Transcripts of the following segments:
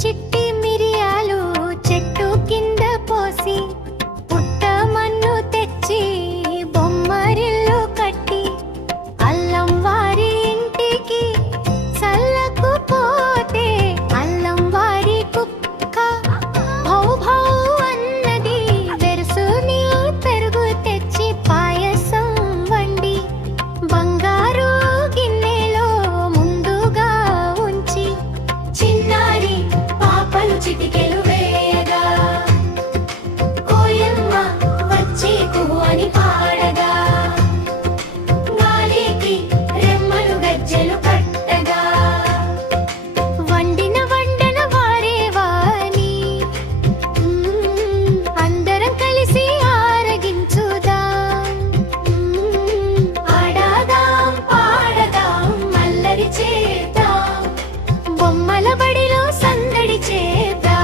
చిట్టి మిరియాలు చెట్టు కింద పోసి పుట్ట మన్ను తెచ్చి బొమ్మరిల్లు కట్టి అల్లం వారి ఇంటికి చల్లకు పోతే అల్లం వారి కుక్క భౌ భౌ అన్నది వెరుసుని పెరుగు తెచ్చి పాయసం వండి బంగారు గిన్నెలో ముందుగా ఉంచి చిన్నారి పాపలు చిటికెలు వేయగా కోయమ్మ వచ్చి కుహు అని పాడగా గాలికి రెమ్మలు గజ్జెలు కట్టగా వండిన వారే వాని అందరం కలిసి ఆరగించుదాం ఆడాదాం పాడదాం మల్లరి చేద్దాం బొమ్మల బడిలో సందడి చేద్దాం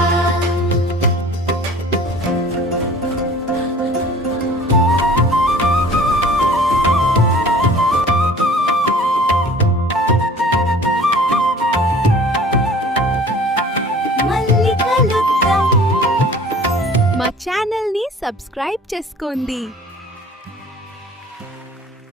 మళ్ళీ కలుద్దాం. మా ఛానల్ని సబ్స్క్రైబ్ చేసుకోండి.